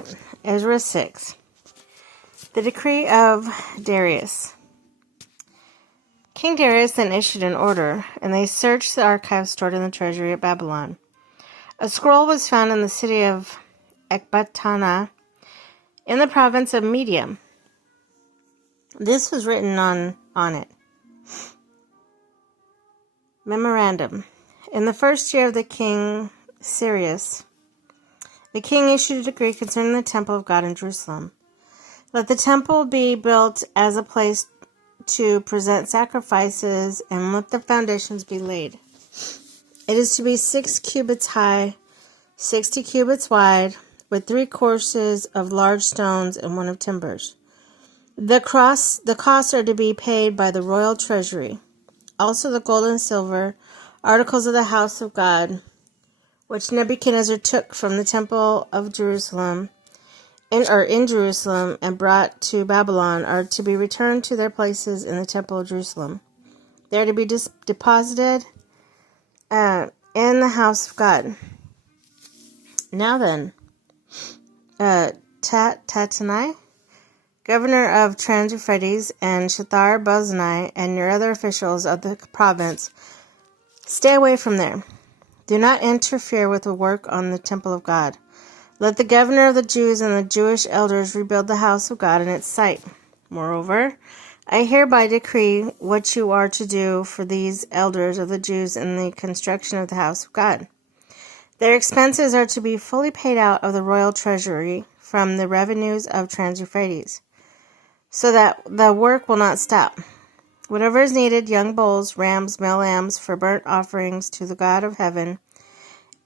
right. Ezra 6. The decree of Darius. King Darius then issued an order, and they searched the archives stored in the treasury at Babylon. A scroll was found in the city of Ecbatana in the province of Media. This was written on it. Memorandum. In the first year of the king Cyrus, the king issued a decree concerning the temple of God in Jerusalem. Let the temple be built as a place to present sacrifices, and let the foundations be laid. It is to be 6 cubits high, 60 cubits wide, with 3 courses of large stones and 1 of timbers. The costs are to be paid by the royal treasury. Also the gold and silver, articles of the house of God, which Nebuchadnezzar took from the temple of Jerusalem, in Jerusalem, and brought to Babylon, are to be returned to their places in the temple of Jerusalem. They are to be deposited in the house of God. Now then, Tattenai, governor of Trans-Euphrates, and Shethar-Bozenai, and your other officials of the province, stay away from there. Do not interfere with the work on the temple of God. Let the governor of the Jews and the Jewish elders rebuild the house of God in its site. Moreover, I hereby decree what you are to do for these elders of the Jews in the construction of the house of God. Their expenses are to be fully paid out of the royal treasury from the revenues of Trans-Euphrates, so that the work will not stop. Whatever is needed, young bulls, rams, male lambs for burnt offerings to the God of heaven,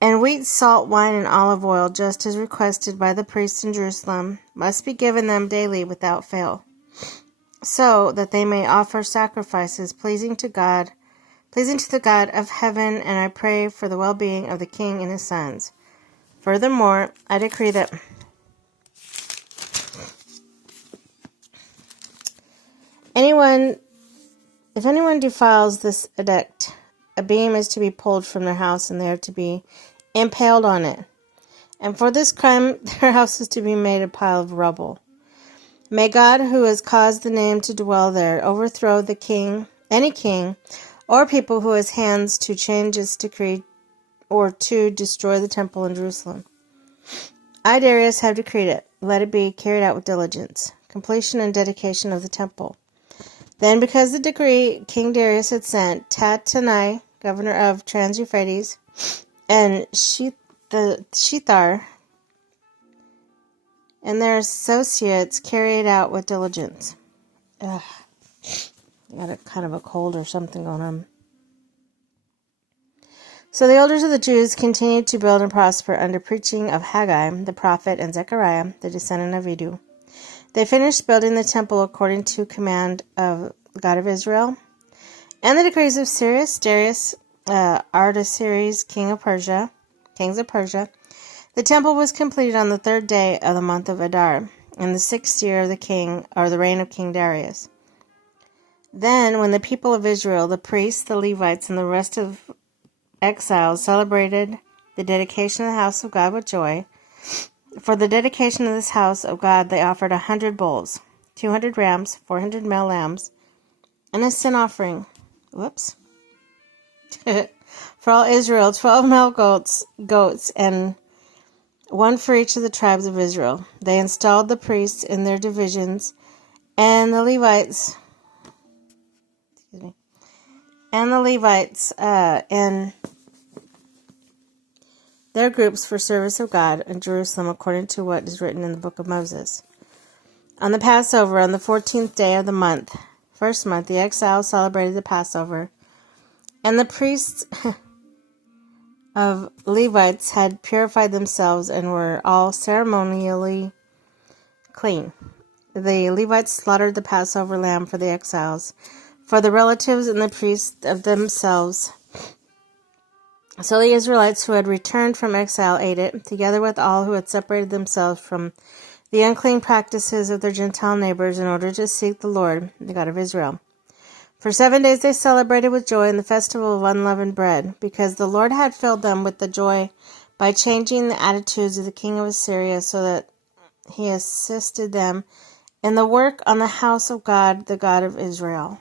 and wheat, salt, wine, and olive oil, just as requested by the priests in Jerusalem, must be given them daily without fail, so that they may offer sacrifices pleasing to the God of heaven, and I pray for the well-being of the king and his sons. Furthermore, I decree that if anyone defiles this edict, a beam is to be pulled from their house, and they are to be impaled on it. And for this crime, their house is to be made a pile of rubble. May God, who has caused the name to dwell there, overthrow any king, or people who has hands to change its decree or to destroy the temple in Jerusalem. I, Darius, have decreed it. Let it be carried out with diligence. Completion and dedication of the temple. Then, because the decree King Darius had sent, Tattenai, governor of Trans-Euphrates, and Shethar and their associates carry it out with diligence. I got a kind of a cold or something going on. So the elders of the Jews continued to build and prosper under preaching of Haggai, the prophet, and Zechariah, the descendant of Iddo. They finished building the temple according to command of the God of Israel, and the decrees of Cyrus, Darius, Artaxerxes, kings of Persia. The temple was completed on the 3rd day of the month of Adar, in the 6th year of the reign of King Darius. Then, when the people of Israel, the priests, the Levites, and the rest of exiles celebrated the dedication of the house of God with joy, for the dedication of this house of God they offered 100 bulls, 200 rams, 400 male lambs, and a sin offering. For all Israel, 12 male goats, and 1 for each of the tribes of Israel. They installed the priests in their divisions, and the Levites in their groups for service of God in Jerusalem, according to what is written in the book of Moses. On the Passover, on the 14th day of the first month, the exiles celebrated the Passover, and the priests of Levites had purified themselves and were all ceremonially clean. The Levites slaughtered the Passover lamb for the exiles, for the relatives and the priests of themselves. So the Israelites who had returned from exile ate it, together with all who had separated themselves from the unclean practices of their Gentile neighbors in order to seek the Lord, the God of Israel. For 7 days they celebrated with joy in the festival of unleavened bread, because the Lord had filled them with the joy by changing the attitudes of the king of Assyria, so that he assisted them in the work on the house of God, the God of Israel.